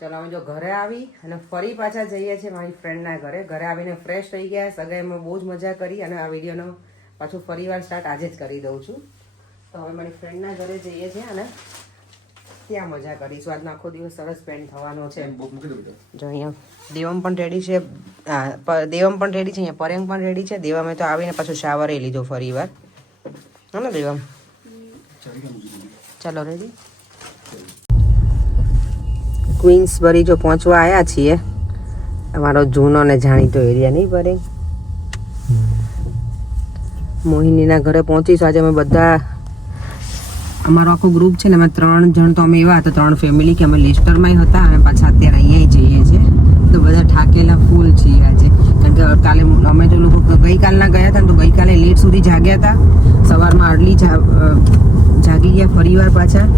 ચલો અમે જો ઘરે આવી અને ફરી પાછા જઈએ છીએ મારી ફ્રેન્ડના ઘરે આવીને ફ્રેશ થઈ ગયા. સગાઈમાં બહુ જ મજા કરી અને આ વિડીયોનો પાછું ફરીવાર સ્ટાર્ટ આજે જ કરી દઉં છું. તો હવે મારી ફ્રેન્ડના ઘરે જઈએ છીએ અને ત્યાં મજા કરીશું. આજનો આખો દિવસ સરસ સ્પેન્ડ થવાનો છે. જો અહીંયા દેવમ પણ રેડી છે, દેવમ પણ રેડી છે, અહીંયા પરેંગ પણ રેડી છે. દેવમે તો આવીને પાછું શાવર એ લીધો ફરીવાર. હા ને દેવમ? ચાલો રેડી. ક્વીન્સબરી જો પહોંચવા આવ્યા છીએ. અમારો જૂનો ને જાણીતો એરિયા નહીં પરેંગ? મોહિનીના ઘરે પહોંચીશું આજે અમે બધા. અમારો આખો ગ્રુપ છે ને અમે 3 જણ તો અમે એવા હતા, 3 ફેમિલી કે અમે લેસ્ટરમાં હતા અને પાછા અત્યારે અહીંયા જઈએ છીએ. તો બધા થાકેલા ફૂલ છીએ આજે, કારણ કે કાલે અમે જો લોકો ગઈકાલના ગયા હતા ને તો ગઈકાલે લેટ સુધી જાગ્યા હતા. સવારમાં અર્લી જાગી ગયા ફરીવાર પાછા.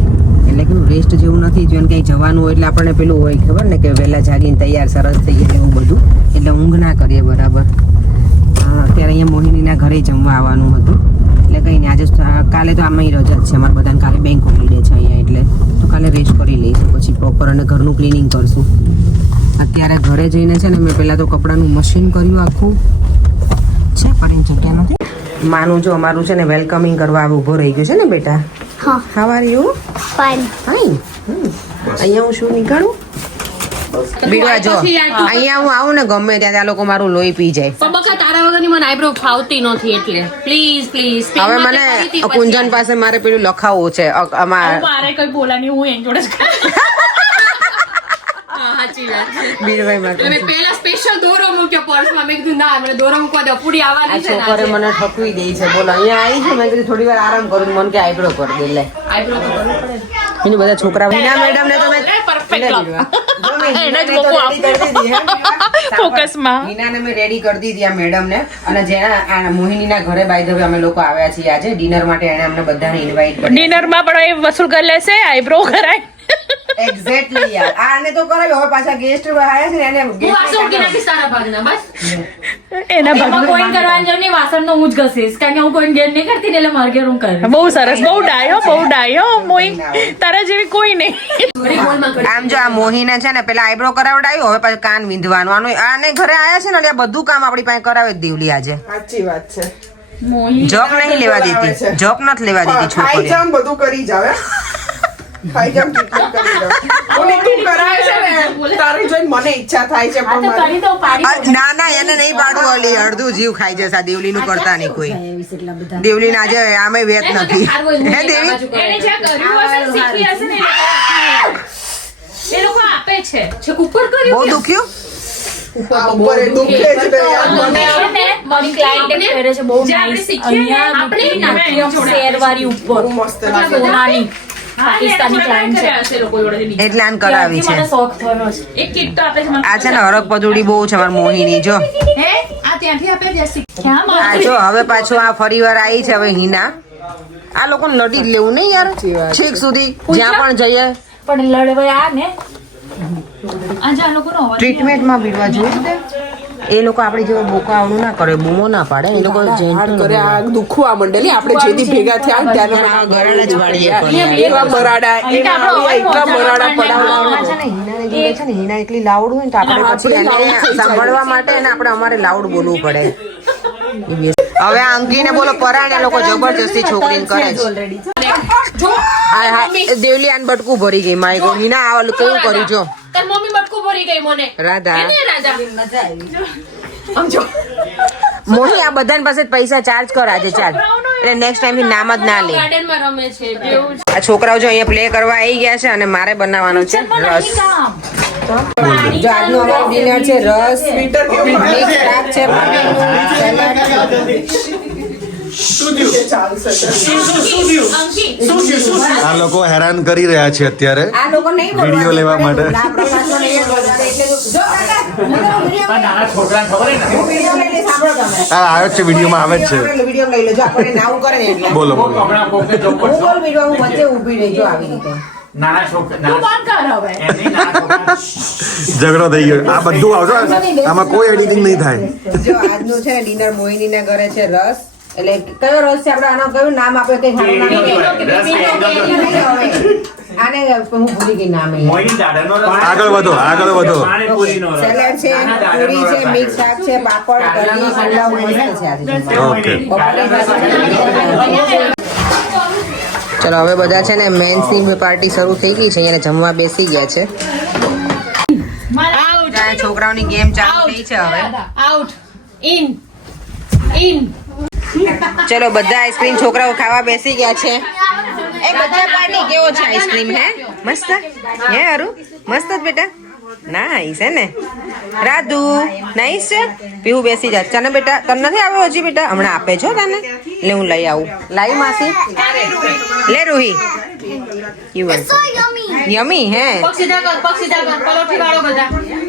એટલે કે રેસ્ટ જેવું નથી, જો ક્યાંય જવાનું હોય એટલે આપણને પેલું હોય ખબર ને કે વહેલા જાગીને તૈયાર સરસ થઈ જાય એવું બધું, એટલે ઊંઘ ના કરીએ બરાબર. અત્યારે અહીંયા મોહિનીના ઘરે જમવા આવવાનું હતું એટલે કંઈ નહીં. આજે કાલે તો આમાં રજા જ છે અમારે બધાને, કાલે બેંક હોલિડે છે અહીંયા, એટલે તો કાલે રેસ્ટ કરી લઈશું પછી પ્રોપર અને ઘરનું ક્લિનિંગ કરશું. અત્યારે ઘરે જઈને છે ને મેં પહેલાં તો કપડાનું મશીન કર્યું આખું છે, પણ એ જગ્યા નથી. માનું જો અમારું છે ને વેલકમિંગ કરવા ઊભો રહી ગયો છે ને બેટા. હા. How are you? Fine. Fine. અહીંયા હું શું નીકળું બીડવા જો અહીંયા હું આવું ને ગમે ત્યાં આ લોકો મારું લોહી પી જાય. બકા તારા વગરની મને આઈબ્રો ફાવતી નથી એટલે પ્લીઝ પ્લીઝ. હવે મને કુંજન પાસે મારે પેલું લખાવવું છે. મારે કઈ બોલાની હું એન જોડે સાચી વાત છે. બીડભાઈ માટે મેં પહેલા સ્પેશિયલ દોરો મૂક્યો પર્સમાં. મેં કીધું ના મને દોરો મૂકવા દો, પૂરી આવવાની છે. છોકરે મને ઠકવી દે છે. બોલો અહીંયા આવી છે મેં કીધું થોડી વાર આરામ કરું, મને કે આઈબ્રો કરી દે. લે આઈબ્રો તો કરવું પડે. એની બધા છોકરા વિના મેડમ ને તો મેં ફોકસમાં વિનાને મેં રેડી કરી દીધી આ મેડમ ને. અને જેના મોહિનીના ઘરે બાય ધ વે અમે લોકો આવ્યા છીએ આજે ડિનર માટે. એને અમને બધાને ઇન્વાઇટ કર્યા. ડિનરમાં પણ એ વસૂલ કરી લેશે, આઈબ્રો કરાય. એક્ઝેક્ટલી યાર. આને તો કરાવ્યો, હવે પાછા ગેસ્ટ આવ્યા છે ને એને એના ભાગમાં કોઈ કરવાની જરૂર નહીં. વાસણ તો હું જ ઘસીશ, કારણ કે હું કોઈ ઘેર નહીં કરતી એટલે મારે ઘેર હું કરું. બહુ સરસ, બહુ ડાયો મોઈ, તારા જેવી કોઈ નહીં. આમ જો આ મોહીને છે ને પેલા આઈબ્રો કરાવડાવ્યું, હવે પાછું કાન વિંધવાનું. આને ઘરે આયા છે ને એટલે બધું કામ આપણી પાસે કરાવે જ દેવલી આજે. સાચી વાત છે. જોક નહીં લેવા દીધી, જોક નથી લેવા દીધી છોકરી. જામ બધું કરી જાવ. ખાઈ જામ ટ્રીટમેન્ટ કરી જાવ. ઓને તું કરાય છે ને તારે જોઈને મને ઈચ્છા થાય છે પણ મારી ના ના એને નહીં પાડવું. ઓલી અડધું જીવ ખાઈ જશે. દેવલી નું કરતા નહીં કોઈ. દેવલી ના આજે આમે વેત નથી. હે દેવી એને જે કર્યું હશે શીખી હશે ને એ લોકો આપે છે. છેક ઉપર કર્યું. બહુ દુખ્યું. ઉપર એ દુખે જ ને યાર મને. મારી ક્લાયન્ટ પહેરે છે બહુ નાઈસ. અહીંયા આપણે શેરવારી ઉપર બહુ મસ્ત લાગે. સોનાની પાકિસ્તાની ક્લાયન્ટ છે. એટલે આન કરાવી છે. મને શોખ થયો છે. એક કિટ તો આપે છે મને. આ છે ને હરક પદુડી બહુ છે મારી મોહિની. જો હે આ ત્યાંથી આપે છે શીખ્યા આ માં. જો હવે પાછું આ ફરીવાર આવી છે હવે હિના. આ લોકોને લડી જ લેવું નહીં યાર છેક સુધી જ્યાં પણ જઈએ. પણ લડવા આ ને આજા લોકોનો અવાજ ટ્રીટમેન્ટમાં બીડવા જોઈએ. એ લોકો આપણી જેવો બોકાવડું ના કરે, બૂમો ના પાડે. એ લોકો કરે આ દુખવા મંડેલી આપણે જેથી ભેગા થયા ત્યારે ગરાડા જ વાળીએ. એવા બરાડા એટલા બરાડા પડાવડા. હિનાને છે ને હિના એટલી લાઉડ હોય ને તો આપણે પછી એને સાંભળવા માટે એને આપણે અમારે લાઉડ બોલવું પડે. હવે આ અંકીને બોલો પરાણે લોકો જબરજસ્તી છોકરીને કરે છે. દેવલી આને બટકું ભરી ગઈ. માય ગોડ હિના આ કેવું કર્યું જો. તાર મમ્મી બટકું ભરી ગઈ મને. રાધા એને રાજા મજા આવી. સમજો મોહી આ બધાની પાસે પૈસા ચાર્જ કર આજે. ચાલ એટલે નેક્સ્ટ ટાઈમ થી નામ જ ના લે. ગાર્ડનમાં રમે છે એવું. આ છોકરાઓ જો અહીંયા પ્લે કરવા આવી ગયા છે અને મારે બનાવવાનો છે રસ. જો આજનું અમારું ડિનર છે રસ, મિક્સ શાક છે, આ લોકો હેરાન કરી રહ્યા છે અત્યારે આ લોકો નહીં વિડીયો લેવા માટે. આવે છે વિડીયોમાં આવે જ છે. વિડીયો લઈ લેજો. આપણે નાવું કરે ને એટલે બોલો બોલો. હું બોલ વિડીયો હું વચ્ચે ઊભી રહી જો આવી રીતે. ઝઘડો થઈ ગયો. આ બધું આવજો, આમાં કોઈ એડિટિંગ નહીં થાય. જો આજનું છે ડિનર મોહિનીના ઘરે છે રસ, એટલે કયો રસ છે આપણે આનો કયું નામ આપ્યો તે સારું નામ આને હું ભૂલી ગઈ નામ આગળ વધો સેલેડ છે પૂરી છે મિક્સ શાક છે પાપડ કઢી પુલાવ મસ્ત છે આજે ઓકે ચલો હવે બધા છે ને મેન્સની પાર્ટી શરૂ થઈ ગઈ છે અહીંયા જમવા બેસી ગયા છે છોકરાઓની ગેમ ચાલુ થઈ છે હવે આઉટ ઇન ઇન ચલો બધા આઈસ્ક્રીમ છોકરાઓ ખાવા બેસી ગયા છે એ બધા પાર્ટી કેવો છે આઈસ્ક્રીમ હે મસ્ત હે અરુ મસ્ત જ બેટા નાઈસ હે ને રાધુ નાઈસ છે પીવું બેસી જા ચાને બેટા તને નથી આવ્યો હજી બેટા હમણાં આપે છો તને એટલે હું લઈ આવું લાઈ માસી લે રૂહી યમી હે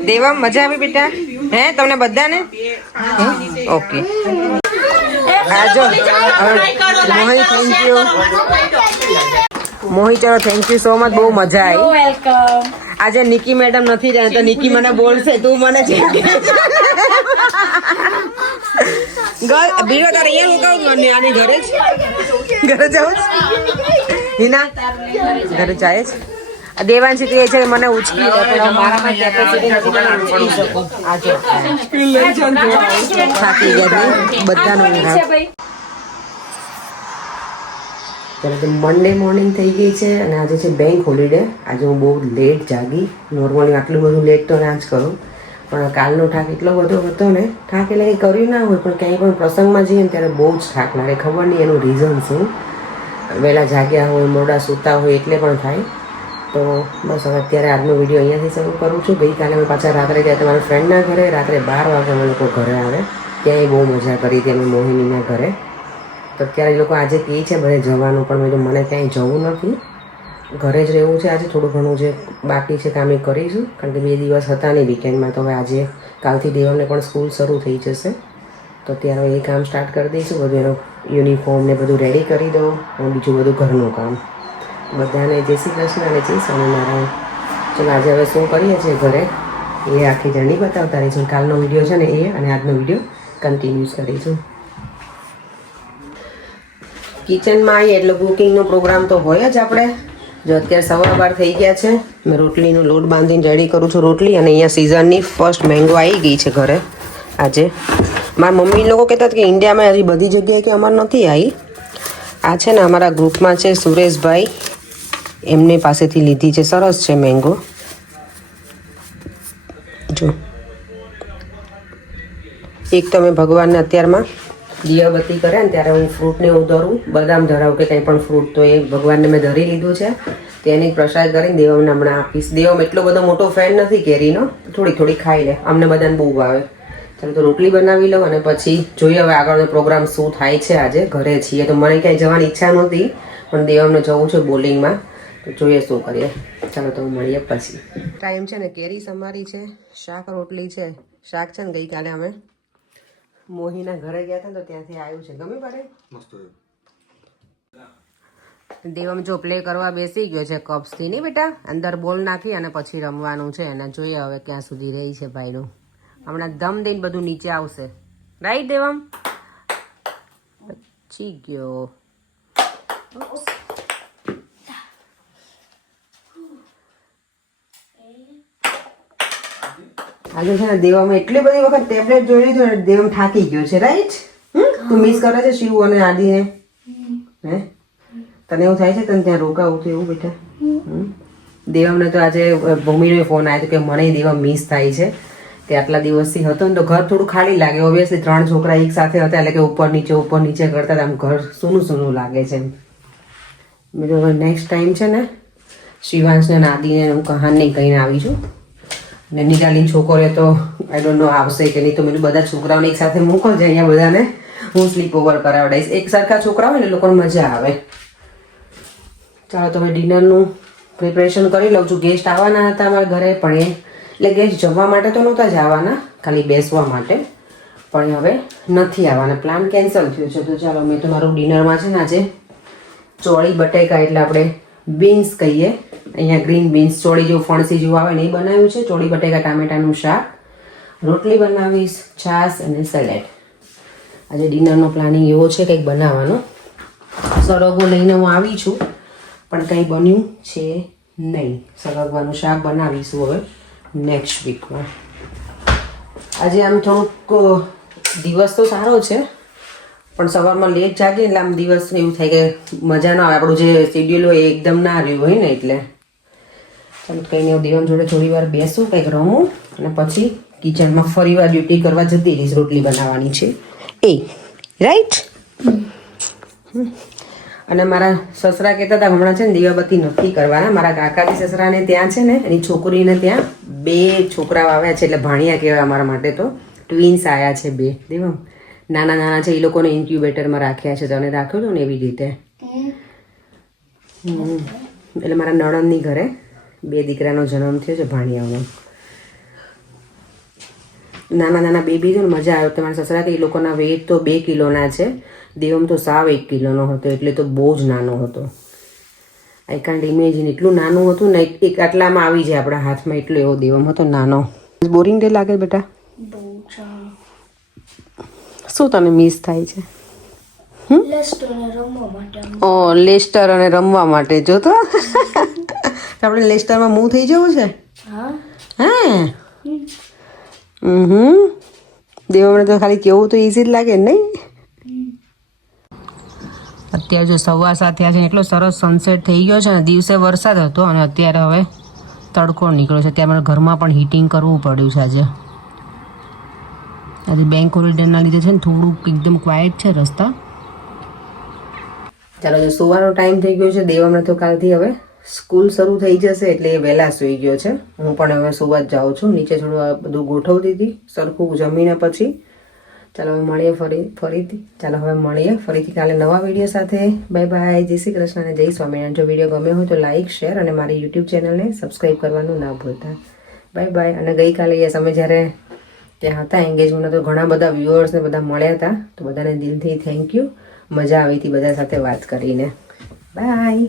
દેવા મજા આવી બેટા હે તમને બધાને ઓકે આજો મોહી થેન્ક યુ મોહી ચલો થેન્ક યુ સો મચ બહુ મજા આવી વેલકમ આજે નિકી મેડમ નથી જાય તો નિકી મને બોલશે તું મને બીજો તારે અહીંયા મુકાવું મને આની ઘરે જ ઘરે જાઉં હિના ઘરે જાય છે દેવાંશી કહે છે કે મને ઉચકી દે પણ મારામાં કેપેસિટી નથી કે હું ઉચકી શકું આજે થાકી ગયા બધાનું મંડે મોર્નિંગ થઈ ગઈ છે અને આજે છે બેંક હોલિડે આજે હું બહુ લેટ જાગી નોર્મલી આટલું બધું લેટ તો ના જ કરું પણ કાલનો થાક એટલો બધો હતો ને થાક એટલે કંઈ કર્યું ના હોય પણ ક્યાંય પણ પ્રસંગમાં જઈએ ને ત્યારે બહુ જ થાક લાગે ખબર નહીં એનું રીઝન શું વહેલા જાગ્યા હોય મોડા સૂતા હોય એટલે પણ થાય તો બસ હવે અત્યારે આજનો વિડીયો અહીંયાથી શરૂ કરું છું ગઈકાલે અમે પાછા રાત્રે ગયા તમારા ફ્રેન્ડના ઘરે રાત્રે 12 વાગે અમે લોકો ઘરે આવે ત્યાંય બહુ મજા કરી હતી અમે મોહિનીના ઘરે તો અત્યારે એ લોકો આજે કહે છે બધે જવાનું પણ મેં મને ક્યાંય જવું નથી ઘરે જ રહેવું છે આજે થોડું ઘણું જે બાકી છે કામ એ કરીશું કારણ કે 2 દિવસ હતા નહીં વીકેન્ડમાં તો હવે આજે કાલથી દેવમને પણ સ્કૂલ શરૂ થઈ જશે તો અત્યારે એ કામ સ્ટાર્ટ કરી દઈશું બધું એનો યુનિફોર્મ ને બધું રેડી કરી દઉં અને બીજું બધું ઘરનું કામ બધાને જય શ્રી કૃષ્ણ અને જય સ્વામિનારાયણ ચલો આજે હવે શું કરીએ છીએ ઘરે એ આખી જર્ની બતાવતા રહીશું કાલનો વિડીયો છે ને એ અને આજનો વિડીયો કન્ટિન્યુઅસ કરીશું કિચનમાં આવીએ એટલે કુકિંગનો પ્રોગ્રામ તો હોય જ આપણે જો અત્યારે 12:15 થઈ ગયા છે મેં રોટલીનો લોટ બાંધીને રેડી કરું છું રોટલી અને અહીંયા સિઝનની ફર્સ્ટ મેંગો આવી ગઈ છે ઘરે આજે મારા મમ્મી લોકો કહેતા કે ઇન્ડિયામાં હજી બધી જગ્યાએ કે અમારે નથી આવી આ છે ને અમારા ગ્રુપમાં છે સુરેશભાઈ એમની પાસેથી લીધી છે સરસ છે મેંગો જો એક તો મેં ભગવાનને અત્યારમાં દીવાબત્તી કરે ને ત્યારે હું ફ્રૂટને એવું ધરું બદામ ધરાવું કે કંઈ પણ ફ્રૂટ તો એ ભગવાનને મેં ધરી લીધું છે તેની પ્રસાદ કરીને દેવમને હમણાં આપીશ દેવમ એટલો બધો મોટો ફેન નથી કેરીનો થોડી થોડી ખાઈ લે અમને બધાને બહુ ભાવે ચાલો તો રોટલી બનાવી લઉં અને પછી જોઈએ હવે આગળનો પ્રોગ્રામ શું થાય છે આજે ઘરે છીએ તો મને ક્યાંય જવાની ઈચ્છા નહોતી પણ દેવમને જવું છે બોલિંગમાં તો જોઈએ શું કરીએ ચાલો તો મળીએ પછી ટાઈમ છે ને કેરી સમારી છે શાક રોટલી છે શાક છે ને ગઈકાલે અમે મોહીના ઘરે ગયા હતા તો ત્યાંથી આવ્યું છે ગમે પડે દેવમ જો પ્લે કરવા બેસી ગયો છે કપ્સથી નહીં બેટા અંદર બોલ નાખી અને પછી રમવાનું છે અને જોઈએ હવે ક્યાં સુધી રહી છે ભાઈનું હમણાં દમ દઈને બધું નીચે આવશે રાઈટ દેવમ બચી ગયો આજે છે ને દેવામાં એટલી બધી વખત ટેબ્લેટ જોઈ લીધું ને દેવમ થાકી ગયો છે રાઈટ તું મિસ કરે છે શિવ અને આદિને હે તને એવું થાય છે તને ત્યાં રોકાવું તો એવું બેટા દેવમને તો આજે ભૂમિનો ફોન આવ્યો કે મને દેવમ મિસ થાય છે તે આટલા દિવસથી હતો ને તો ઘર થોડું ખાલી લાગે ઓબ્વિયસલી 3 છોકરા એક સાથે હતા એટલે કે ઉપર નીચે કરતા આમ ઘર સૂનું લાગે છે મેં તો નેક્સ્ટ ટાઈમ છે ને શિવાંશને આદિને હું કહાનને કહીને આવી છું ને નિરાલીન છોકરીઓ તો આઈ ડોન્ટ નો આવશે કે નહીં તો મેં બધા છોકરાઓને એક સાથે મોકલજે અહીંયા બધાને હું સ્લીપ ઓવર કરાવડાવીશ એક સરખા છોકરા હોય ને લોકોને મજા આવે ચાલો તો હવે ડિનરનું પ્રિપરેશન કરી લઉં છું ગેસ્ટ આવવાના હતા અમારા ઘરે પણ એટલે ગેસ્ટ જમવા માટે તો નહોતા જ આવવાના ખાલી બેસવા માટે પણ હવે નથી આવવાના પ્લાન કેન્સલ થયો છે તો ચાલો મેં તો મારું ડિનરમાં છે ને આજે ચોળી બટેકા એટલે આપણે બીન્સ કહીએ અહીંયા ગ્રીન બીન્સ ચોળી જેવું ફણસી જેવું આવે ને એ બનાવ્યું છે ચોળી બટેકા ટામેટાનું શાક રોટલી બનાવીશ છાશ અને સેલેડ આજે ડિનરનો પ્લાનિંગ એવો છે કંઈક બનાવવાનો. સરગવો લઈને હું આવી છું પણ કંઈ બન્યું છે નહીં. સરગવાનું શાક બનાવીશું હવે નેક્સ્ટ વીકમાં. આજે આમ થોડુંક દિવસ તો સારો છે પણ સવારમાં લેટ જાગે એટલે આમ દિવસ એવું થાય કે મજા ના આવે. આપણું જે શેડ્યુલ હોય એ એકદમ ના રહ્યું હોય ને એટલે ચાલો કંઈ નહીં. દેવન જોડે થોડી વાર બેસું, કંઈક રમું અને પછી કિચનમાં ફરી વાર ડ્યુટી કરવા જતી રહીશ. રોટલી બનાવવાની છે એ રાઈટ. અને મારા સસરા કહેતા હતા હમણાં છે ને દીવાબત્તી નથી કરવાના. મારા કાકાજી સસરાને ત્યાં છે ને એની છોકરીને ત્યાં 2 છોકરાઓ આવ્યા છે એટલે ભાણિયા કહેવાય અમારા માટે. તો ટ્વિન્સ આવ્યા છે 2 દેવમ નાના નાના છે. એ લોકોને ઇન્ક્યુબેટરમાં રાખ્યા છે. તને રાખ્યો હતો ને એવી રીતે. એટલે મારા નણંદની ઘરે 2 દીકરાનો જન્મ થયો છે ભાણિયાઓનો. નાના નાના બેબી છે ને મજા આવે. તમારા સસરા કે એ લોકોના વેઇટ તો 2 કિલોના છે. દેવમ તો સાવ 1 કિલોનો હતો એટલે તો બહુ જ નાનો હતો. આઈ કાન્ટ ઇમેજિન એટલું નાનું હતું ને. એક આટલામાં આવી જાય આપણા હાથમાં એટલો એવો દેવમ હતો નાનો. બોરિંગ ડે લાગે બેટા? શું તને મિસ થાય છે? લેસ્ટર અને રમવા માટે. જો તો આપણે લેસ્ટરમાં મૂવ થઈ જવું છે. હા દેવમને તો ખાલી કેવું તો ઈઝી જ લાગે નહીં. અત્યારે જો 7:15 થયા છે. એટલો સરસ સનસેટ થઈ ગયો છે ને. દિવસે વરસાદ હતો અને અત્યારે હવે તડકો નીકળ્યો છે. ત્યારે મારે ઘરમાં પણ હીટિંગ કરવું પડ્યું છે આજે. આજે બેંક હોલિડેના લીધે છે ને થોડુંક એકદમ ક્વાઇટ છે રસ્તા. ચાલો જો સુવાનો ટાઈમ થઈ ગયો છે. દેવમને તો કાલથી હવે સ્કૂલ શરૂ થઈ જશે એટલે એ વહેલા સૂઈ ગયો છે. હું પણ હવે સુવા જ જાઉં છું. નીચે થોડું આ બધું ગોઠવતી હતી સરખું જમીને પછી. ચાલો હવે મળીએ ફરીથી. ચાલો હવે મળીએ ફરીથી કાલે નવા વિડીયો સાથે. Bye bye. જય શ્રી કૃષ્ણ અને જય સ્વામિનારાયણ. જો વિડીયો ગમ્યો હોય તો લાઇક, શેર અને મારી યુટ્યુબ ચેનલને સબસ્ક્રાઈબ કરવાનું ના ભૂલતા. Bye bye. અને ગઈકાલે યસ અમે જ્યારે ત્યાં હતા એન્ગેજમેન્ટ તો ઘણા બધા વ્યુઅર્સને બધા મળ્યા હતા. તો બધાને દિલથી થેન્ક યુ. મજા આવી હતી બધા સાથે વાત કરીને. બાય.